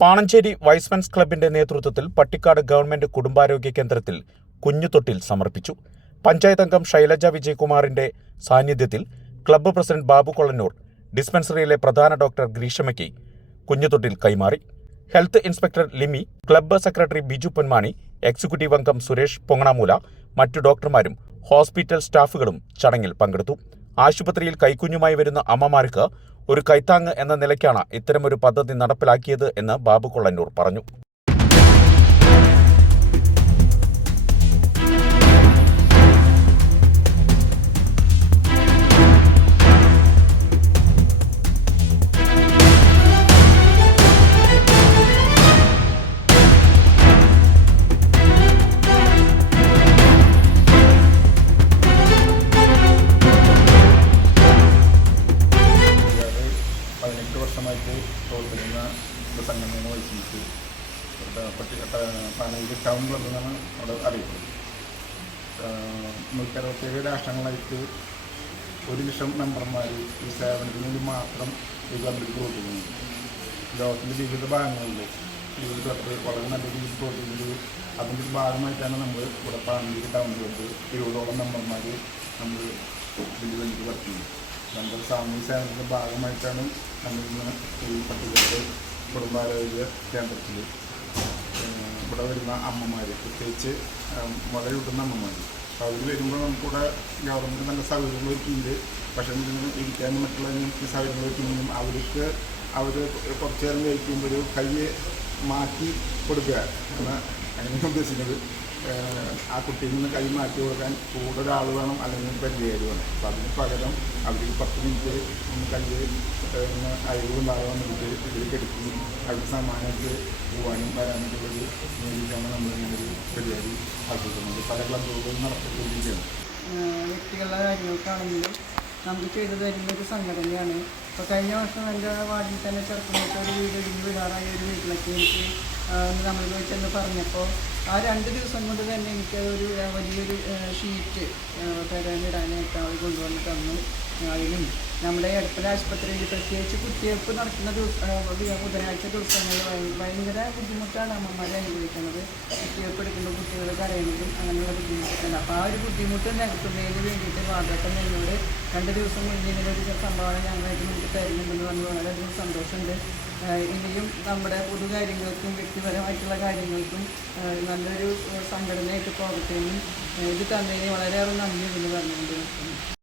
Panancheri Y's Men's ക്ലബിന്റെ നേതൃത്വത്തിൽ Pattikkad government കുടുംബാരോഗ്യ കേന്ദ്രത്തിൽ കുഞ്ഞുതൊട്ടിൽ സമർപ്പിച്ചു. പഞ്ചായത്ത് അംഗം ശൈലജ വിജയകുമാറിന്റെ സാന്നിധ്യത്തിൽ ക്ലബ്ബ് പ്രസിഡന്റ് ബാബു കൊള്ളന്നൂർ ഡിസ്പെൻസറിയിലെ പ്രധാന ഡോക്ടർ ഗ്രീഷമയ്ക്ക് കുഞ്ഞുതൊട്ടിൽ കൈമാറി. Health inspector Limi club secretary Biju Ponmani executive അംഗം സുരേഷ് പൊങ്ങണാമൂല മറ്റു ഡോക്ടർമാരും ഹോസ്പിറ്റൽ സ്റ്റാഫുകളും ചടങ്ങിൽ പങ്കെടുത്തു. ആശുപത്രിയിൽ കൈക്കുഞ്ഞുമായി വരുന്ന അമ്മമാർക്ക് ഒരു കൈത്താങ്ങ് എന്ന നിലയ്ക്കാണ് ഇത്തരമൊരു പദ്ധതി നടപ്പിലാക്കിയത് എന്ന് ബാബു കൊള്ളന്നൂർ പറഞ്ഞു ഒരു മൂന്ന് വൈസിച്ച് പട്ടികട്ട പാനൂർ ടൗൺ ക്ലബ് എന്നാണ് അവിടെ അറിയപ്പെടുന്നത് നൂറ്റി അറുപത്തേഴ് രാഷ്ട്രങ്ങളായിട്ട് ഒരു ലക്ഷം മെമ്പർമാർ ഈ സേവനത്തിന് വേണ്ടി മാത്രം ഈ ക്ലബിൽ പ്രവർത്തിക്കുന്നുണ്ട് ലോകത്തിന്റെ വിവിധ ഭാഗങ്ങളിൽ വിവിധ ക്ലബ്ബ് വളരെ നല്ല രീതിയിൽ പ്രവർത്തിക്കുന്നത് അതിന്റെ ഒരു ഭാഗമായിട്ടാണ് നമ്മൾ ഇവിടെ പാനൂർ ടൗൺ ക്ലബ്ബ് ഇരുപതോളം മെമ്പർമാർ നമ്മൾ ഇതിന് വേണ്ടി വർക്ക് ചെയ്യുന്നത് നമ്മുടെ സാമൂഹ്യ സേവനത്തിന്റെ ഭാഗമായിട്ടാണ് നമ്മൾ ഇന്ന് ഈ പട്ടികയുടെ കുടുംബാരോഗ്യ കേന്ദ്രത്തിൽ ഇവിടെ വരുന്ന അമ്മമാർ പ്രത്യേകിച്ച് മുലയൂട്ടുന്ന അമ്മമാർ അവർ വരുമ്പോൾ നമുക്കിവിടെ ഗവൺമെന്റ് നല്ല സൗകര്യങ്ങൾ ഒരുക്കിയിട്ടുണ്ട്. പക്ഷേ ഇരിക്കാനും മറ്റുള്ള മറ്റ് സൗകര്യങ്ങൾ വയ്ക്കുന്നതിനും അവർക്ക് അവർ കുറച്ച് നേരം കഴിക്കുമ്പോൾ ഒരു കൈ മാറ്റി കൊടുക്കുക എന്ന് അങ്ങനെ ഉദ്ദേശിക്കുന്നത്. ആ കുട്ടിയിൽ നിന്ന് കൈ മാറ്റി കൊടുക്കാൻ കൂടെ ഒരാൾ വേണം അല്ലെങ്കിൽ പരിചയം വേണം. അപ്പം അതിന് പകരം അവർക്ക് പത്ത് മിനിറ്റ് ഒന്ന് കൈ ഒന്ന് അയവുണ്ടാകാൻ വേണ്ടിയിട്ട് ഇതിൽ കെടുത്തി അവർക്ക് സമാനമായിട്ട് പോകാനും വരാനായിട്ടുള്ളൊരു നമ്മൾ ഇങ്ങനെ ഒരു പരിപാടി ആക്കിയിട്ടുള്ളത് പല ക്ലബുകളും നടത്തിക്കൊണ്ടിരിക്കുകയാണ്. വ്യക്തികളുടെ കാര്യങ്ങൾക്കാണെങ്കിലും നമുക്ക് ചെയ്തു തരുന്ന ഒരു സംഘടനയാണ്. അപ്പോൾ കഴിഞ്ഞ വർഷം എന്റെ വാർഡിൽ തന്നെ ചെറുപ്പമൊക്കെ ഒരു വീട് ഇടിഞ്ഞ് വിടാറായ ഒരു വീട്ടിലൊക്കെ എനിക്ക് നമ്മൾ പോയി പറഞ്ഞപ്പോൾ ആ രണ്ട് ദിവസം കൊണ്ട് തന്നെ എനിക്കതൊരു വലിയൊരു ഷീറ്റ് തരാനിടാനായിട്ട് അവർ കൊണ്ടുവന്ന് തന്നു. അതിനും നമ്മുടെ അടുത്തുള്ള ആശുപത്രിയിൽ പ്രത്യേകിച്ച് കുത്തിവയ്പ്പ് നടക്കുന്ന ബുധനാഴ്ച ദിവസങ്ങളിൽ ഭയങ്കര ബുദ്ധിമുട്ടാണ് അമ്മമാരെ അനുഭവിക്കുന്നത്. കുത്തിവയ്പ്പ് എടുക്കുമ്പോൾ കുട്ടികൾ കരയുന്നതും അങ്ങനെയുള്ള ബുദ്ധിമുട്ടുണ്ട് അപ്പോൾ ആ ഒരു ബുദ്ധിമുട്ട് നികത്തുന്നതിന് വേണ്ടിയിട്ട് വാർഡേട്ടൻ എന്നോട് രണ്ട് ദിവസം മുന്നേ ഒരു സംഭാവന ഞങ്ങളായിട്ട് നമുക്ക് തരുന്നുണ്ടെന്ന് പറഞ്ഞ്. വളരെയധികം സന്തോഷമുണ്ട്. ഇനിയും നമ്മുടെ പൊതു കാര്യങ്ങൾക്കും വ്യക്തിപരമായിട്ടുള്ള കാര്യങ്ങൾക്കും നല്ലൊരു സംഘടനയായിട്ട് പോകട്ടെ എന്നും ആഹ് ഇത് തന്നതിന് വളരെയേറെ നന്ദി എന്ന് പറഞ്ഞുകൊണ്ട്